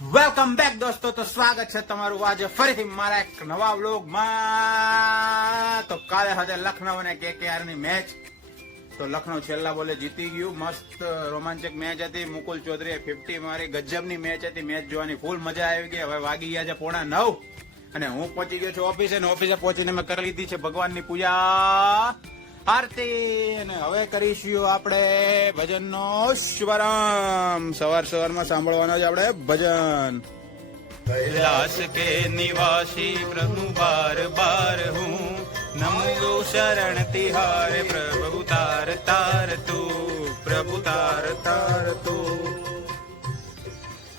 Welcome back દોસ્તો, તો સ્વાગત છે તમારું આજે ફરીથી મારા એક નવા વ્લોગમાં. તો કાલે hatte લખનઉ અને KKR ની મેચ. તો લખનઉ છેલ્લા બોલે જીતી ગયું. મસ્ત રોમાંચક મેચ હતી. મુકુલ ચૌધરીએ 50 મારી. ગજબની મેચ હતી. મેચ જોવાની ફૂલ મજા આવી ગઈ. હવે વાગી ગયા છે 8:45 અને હું પહોંચી ગયો છું ઓફિસે. અને ઓફિસે પહોંચીને મેં કરી લીધી છે ભગવાનની પૂજા આરતી. અને હવે કરીશું આપણે ભજનનો શુભારંભ. સવારમાં સાંભળવાનો છે આપણે ભજન. कैलाश के निवासी प्रभु बार बार हूँ, नमो शरण तिहारे प्रभु तार तार तू, प्रभु तार तार तू.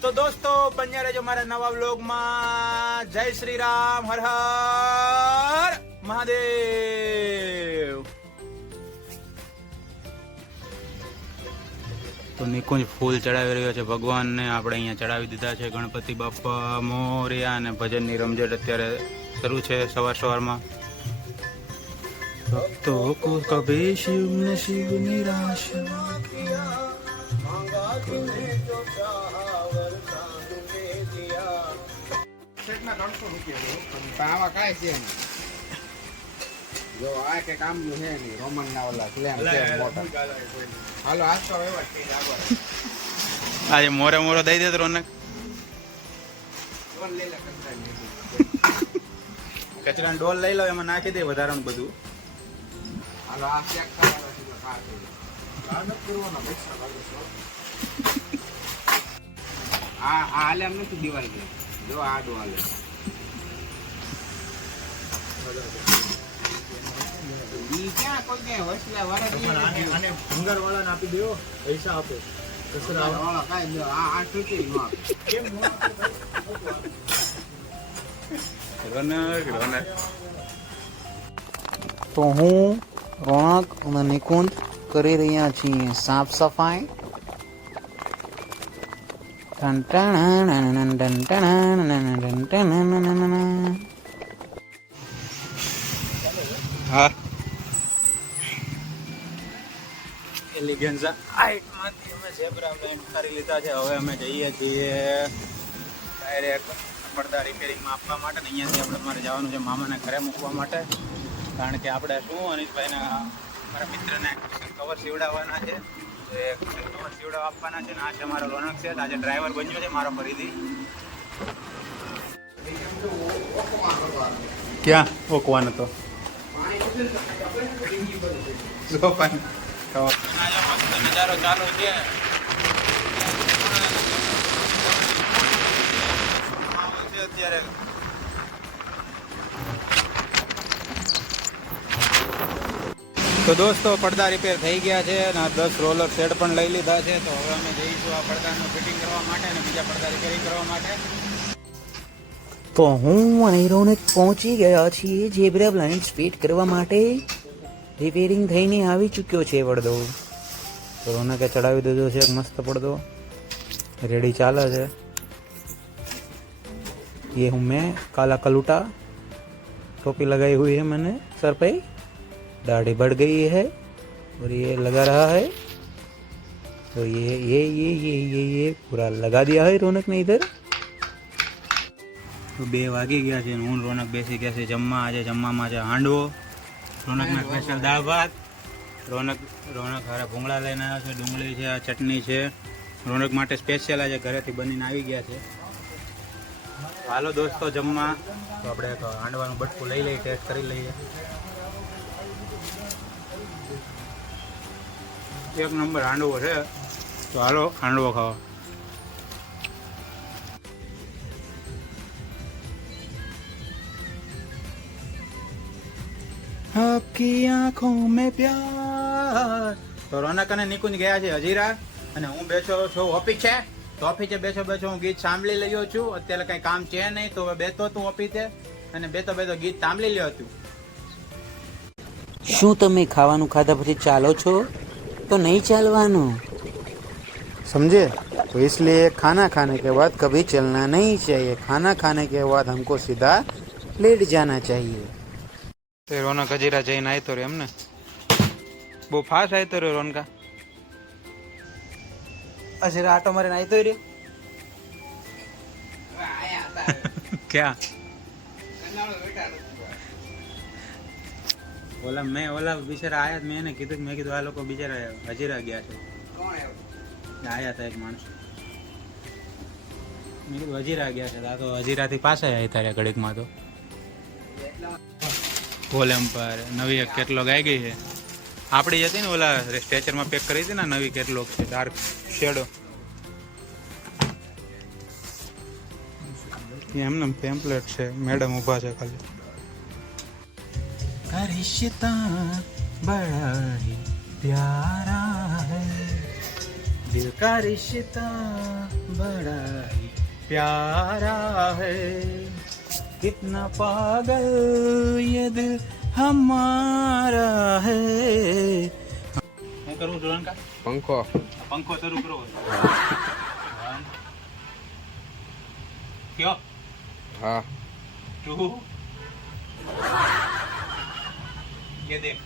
તો દોસ્તો બન્યા રહેજો મારા નવા વ્લોગમાં. જય શ્રી રામ, હર હર મહાદેવ. તો નિકુંજ ફૂલ ચડાવી રહ્યો છે ભગવાનને. આપણે અહીંયા ચડાવી દીધા છે ગણપતિ બાપા મોર્યા. અને ભજનની રમઝટ અત્યારે શરૂ છે સવારમાં. ભક્તો કો કભી શિવ ને શિવ નિરાશ આવા કાંઈ છે નહીં. જો આ કે કામ નું છે નહીં. રોમન ના ઓલા ક્લેમ છે મોટા. હાલો આજ તો એવા થઈ જાગો. આજે મોરે દઈ દે તો રોનક. ડોલ લઈ લે કચરા ડોલ લઈ લો, એમાં નાખી દે વધારાનું બધું. હાલો આ ચેક કરવાનો છે. આ ન કરવાનો પૈસા લાગે છે. આ હાલે એમ નથી દિવાલ કે જો આ ડોલ ઈ ક્યાં કોઈ કે વસલા વાળા આને ભંગાર વાળાને આપી દેવો, પૈસા આપે. કચરા વાળા કાઈ જો આ છૂટી નો આપે. કેમ નો આપે? રોનક. તો હું રોનક અને નિકુંજ કરી રહ્યા છીએ સાફ સફાઈ. હા, એલિગન્સા હાઈટમાંથી અમે ઝેબ્રા પ્લાન્ટ કરી લીધા છે. હવે અમે જઈએ છીએ ડાયરેક્ટ પડદા રિપેરિંગમાં આપવા માટે. ને અહીંયાથી આપણે મારે જવાનું છે મામાના ઘરે મૂકવા માટે. કારણ કે આપણે શું અનિશભાઈના મારા મિત્રને કવર સીવડાવવાના છે. તો એ કવર સીવડાવવા આપવાના છે. ને આ છે મારો રોનક છે. આજે ડ્રાઈવર બન્યો છે મારો ફરીથી. ક્યાં ઓકવાનો તો નજારો ચાલુ છે. અત્યારે તો દોસ્તો પડદા રિપેર થઈ ગયા છે અને 10 રોલર સેટ પણ લઈ લીધા છે. તો હવે અમે જઈશું આ પડદાનું ફિટિંગ કરવા માટે અને બીજા પડદા રિપેરિંગ કરવા માટે. તો હું અને રોનક પહોંચી ગયા છીએ ઝેબ્રા બ્લાઇન્ડ્સ ફિટ કરવા માટે. રિપેરિંગ થઈને આવી ચૂક્યો છે પડદો. તો રોનકે ચડાવી દીધો છે મસ્ત પડદો. રેડી ચાલે છે. ये हूँ मैं, काला कलूटा, टोपी लगाई हुई है मैंने सर पे, दाढ़ी बढ़ गई है और ये लगा रहा है. तो ये पूरा लगा दिया है रोनक ने इधर. તો 2 વાગી ગયા છે. હું રોનક બેસી ગયા છે જમવા. આજે જમવામાં છે હાંડવો, રોનકના સ્પેશિયલ દાળ ભાત. રોનક હારે ભૂંગળા લઈને આવ્યા છે, ડુંગળી છે, આ ચટણી છે. રોનક માટે સ્પેશિયલ આજે ઘરેથી બનીને આવી ગયા છે. હાલો દોસ્તો જમવા. તો આપણે એક હાંડવાનું બટકું લઈ લઈએ, ટેસ્ટ કરી લઈએ. એક નંબર હાંડવો છે. તો હાલો હાંડવો ખાવા. આપકી આંખો મેં પ્યાર. તો રોનક અને નિકુંજ ગયા છે હજીરા અને હું બેઠો છું ઓફિસે. તો ઓફિસે બેઠો હું ગીત સાંભળી રહ્યો છું. અત્યારે કઈ કામ છે નહીં તો હવે બેઠો તું ઓફિસે અને બેઠો ગીત સાંભળી લ્યો હતું. શું તમે ખાવાનું ખાધા પછી ચાલો છો? તો નહીં ચાલવાનું, समझे? तो इसलिए खाना खाने के बाद कभी चलना नहीं चाहिए. खाना खाने के बाद हमको सीधा लेट जाना चाहिए. તો રોનક હજીરા જઈને આવતો રહ્યો એમને. બહુ ફાસ્ટ આવતો રહ્યો રોનકા. હજીરા આટો મારીને આવતો રહ્યો. ક્યાં કનાળો બેઠા નથી. ઓલા બિચારા આયા મેં એને કીધું મેં કીધું આ લોકો બિચારા હજીરા ગયા છે કોણ આવ્યો? આયા હતા એક માણસ મેં કીધું હજીરા ગયા છે આ તો હજીરાથી પાછા આવ્યા તારે ઘડીકમાં તો કોલમ પર નવી એક કેટલોગ આવી ગઈ છે આપણી હતી ને ઓલા સ્ટ્રેચરમાં પેક કરી હતી ને નવી કેટલોગ છે ડાર્ક શેડો એમને પેમ્પલેટ છે મેડમ ઊભા છે ખાલી रिश्ता बड़ा ही प्यारा है दिल का रिश्ता बड़ा ही प्यारा है कितना पागल ये दिल हमारा है मैं करूँ दुल्हन का પંખો पंखो शुरू करो क्यों હા 2 ये देख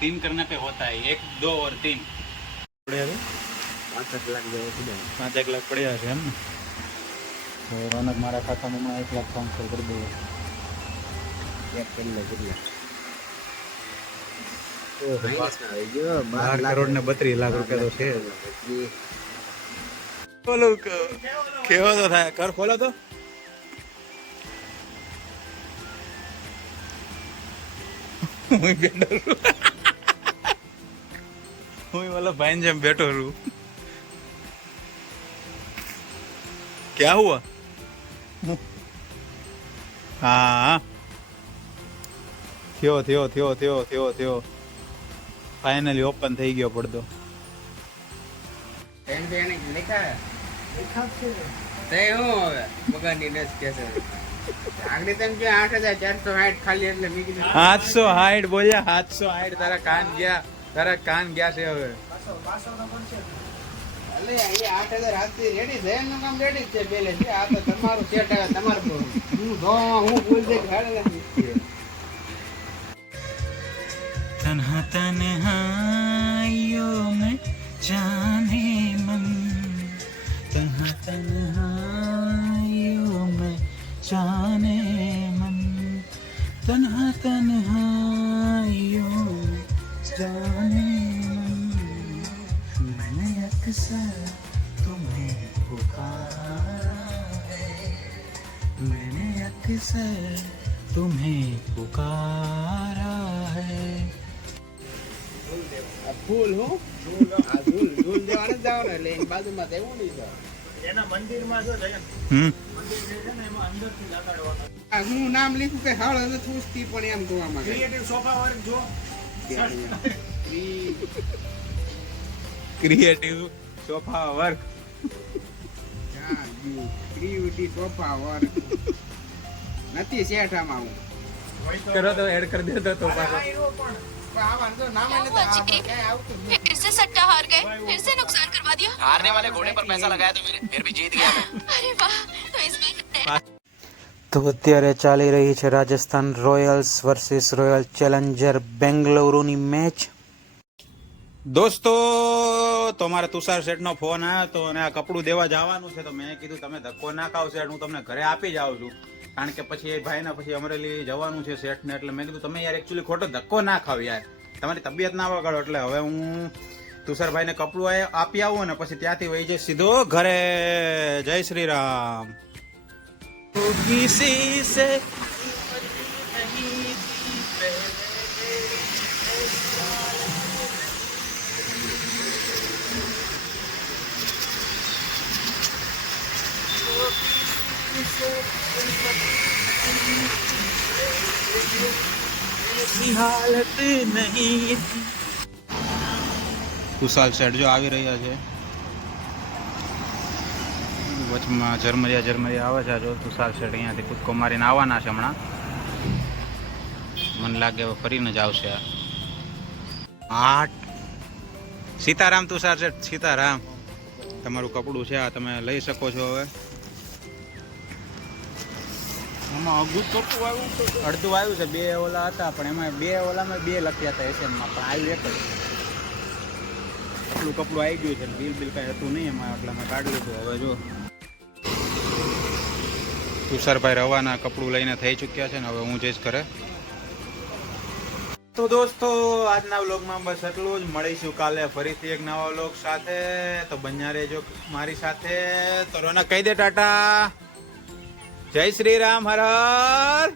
3 करने पे होता है 1 2 और 3 ₹5 લાખ જેવો છે. 5 લાખ પડ્યા છે એમ ને તો રોનક મારા ખાતામાં 1 લાખ ટ્રાન્સફર કરી દઉં એક પેલે કેટલા? 12 કરોડ ને 32 લાખ રૂપિયા તો છે બોલો કેવો તો થાય કર ખોલો તો હું બેઠો છું હું वाला भाई જેમ બેઠો છું क्या हुआ हाँ થયો ફાઇનલી ઓપન થઈ ગયો પડદો એમ તો એને લેખા તે હું હવે મગનની નસ કે છે આગળ તેમ કે 8460 ખાલી એટલે મેં કીધું 760 બોલ્યા 760 તારા કાન ગયા છે હવે અલે એ 8000 હાથથી રેડી છે એનું કામ રેડી જ છે પેલે છે આ તો તમારું સેટ આવે તમારું બોલ હું ભૂલ દે ખાડે નથી तन्हा तन्हाइयों में जाने मन तन्हा तन्हाइयों में जाने मन तन्हा तन्हाइयों में जाने मन मैंने अक्सर तुम्हें पुकारा है मैंने अक्सर तुम्हें पुकारा है આ ફૂલ હું આ ઝૂલ દેવાને જાવ ને એટલે એની બાજુમાં તો એવું નહીં જાવ એના મંદિરમાં જો જયન हम्म મંદિર જે છે ને એમાં અંદરથી લગાડવાનું આ હું નામ લીધું કે હાળ હવે થૂસતી પણ એમ જોવા માંગે ક્રિએટિવ સોફા વર્ક જો creative sofa work creativity sofa work નથી સેટ આમાં હું करो तो ऐड कर दे तो पास પણ આમાં તો નામ એટલે તો આ ક્યાંય આવતું જ નથી. फिर से सट्टा हार गए फिर से नुकसान करवा दिया हारने वाले घोड़े पर पैसा लगाया था मैंने फिर भी जीत गया मैं अरे वाह तो इसमें તો અત્યારે ચાલી રહી છે Rajasthan Royals versus Royal Challenger બેંગલુરુની મેચ દોસ્તો તો મારે તુષાર શેઠનો ફોન આવ્યો તો અને આ કપડું દેવા જવાનું છે તો મેં કીધું તમે ધક્કો ના ખાવ શેઠ હું તમને ઘરે આપી જાઉં છું કારણ કે પછી એ ભાઈને પછી અમરેલી જવાનું છે શેઠને એટલે મેં કીધું તમે યાર એકચ્યુઅલી ખોટો ધક્કો ના ખાવ યાર તમારી તબિયત ના વગાડો એટલે હવે હું તુષારભાઈને કપડું આપી આવું અને પછી ત્યાંથી વહી જાય સીધો ઘરે જય શ્રી રામ किसी से हालत नहीं कुशाल सेठ जो આવી રહ્યા છે વચમાં ઝરમરિયા આવે છે જો તુષાર શેઠ અહીંયાથી કૂદકો મારીને આવવાના છે હમણાં મને લાગે હવે ફરીને જ આવશે આઠ સીતારામ તુષાર શેઠ સીતારામ તમારું કપડું છે આ તમે લઈ શકો છો હવે એમાં અડધું આવ્યું છે 2 ઓલા હતા પણ એમાં 2 ઓલામાં 2 લખ્યા હતા એસએમમાં પણ આવ્યું એક જ એટલું કપડું આવી ગયું છે બિલ કાંઈ હતું નહીં એમાં એટલે મેં કાઢી લીધું હવે જો તુષારભાઈ રવાના કપડું લઈને થઈ ચૂક્યા છે ને હવે હું જઈશ ઘરે. તો દોસ્તો આજના વ્લોગમાં બસ એટલું જ. મળીશું કાલે ફરીથી એક નવા વ્લોગ સાથે. તો બન્યા રહેજો મારી સાથે. તો રોનક કહી દે ટાટા. જય શ્રી રામ. હર હર